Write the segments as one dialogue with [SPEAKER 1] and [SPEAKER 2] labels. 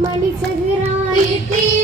[SPEAKER 1] молиться героям.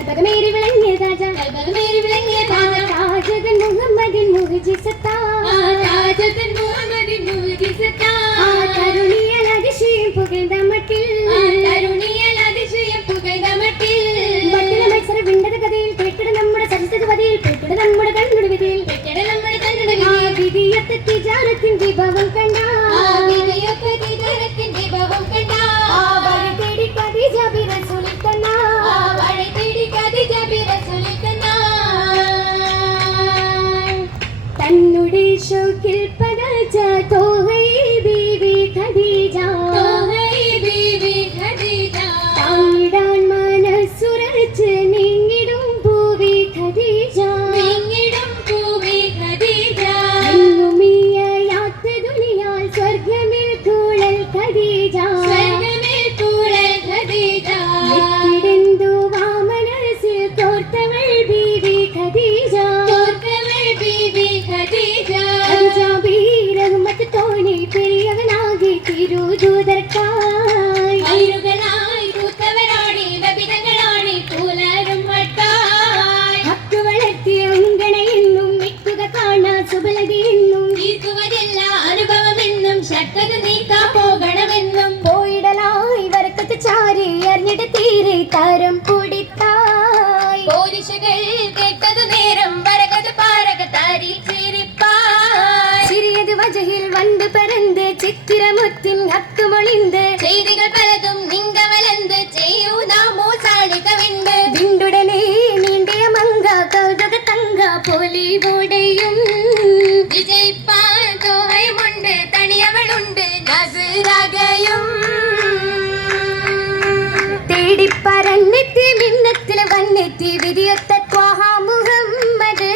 [SPEAKER 1] കൽപകമേറി വിളങ്ങിയ താജ
[SPEAKER 2] കൽപകമേറി വിളങ്ങിയ താജ
[SPEAKER 1] താജതൻ മുഹമ്മദിൻ മുഹജിസത്താ.
[SPEAKER 2] താജത്തൻ മുഹമ്മദിൻ മുഹജിസത്താ.
[SPEAKER 1] കരുണിയൽ അതിശയം പുകഴ്ന്ന മട്ടിൽ.
[SPEAKER 2] തരുണിയൽ അതിശയം പുകഴ്ന്ന മട്ടിൽ.
[SPEAKER 1] ഭക്തന മത്സര വിണ്ടത കഥയിൽ കേട്ടിട നമ്മുടെ സരസ്വതി പതിയിൽ കേട്ടിട നമ്മുടെ കണ്ണുടി വിധിയിൽ.
[SPEAKER 2] പെട്ടട നമ്മുടെ കണ്ണട
[SPEAKER 1] വിധിയത്തെ വിഭവം കണ്ട ഷോക്കിൽ പതച്ച തോഹൈ കരം പിടിത്തായി.
[SPEAKER 2] പോലീസുകൾ കേട്ടത് നേരം വരകത് പാരക താരി ചിരിപ്പായി.
[SPEAKER 1] ചിറിയത് വജഹിൽ വണ്ട് പരന്ത് ചിത്തിരമുത്തിൻ ഹത്തുമൊളിന്ത്.
[SPEAKER 2] ചെയ്തികൾ പലതും നിങ്ക വലന്ത് ചെയ്യൂ നാമോ സാളികവിണ്ട്
[SPEAKER 1] വിണ്ടുടനെ നീണ്ടിയ മങ്ക കൗതുക തങ്ക പോലി പോടെയും
[SPEAKER 2] വിജയിപ്പാൻ തോഹയമുണ്ട് തണിയവളുണ്ട്
[SPEAKER 1] നസുരാഗ വിധിയൊത്ത മുഹമ്മദ്.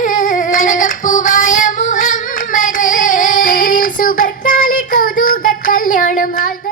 [SPEAKER 2] കനകപ്പൂവായ മുഹമ്മദ്.
[SPEAKER 1] പേരിൽ സുബർക്കാലി കൗതുക കല്യാണം ആൽദ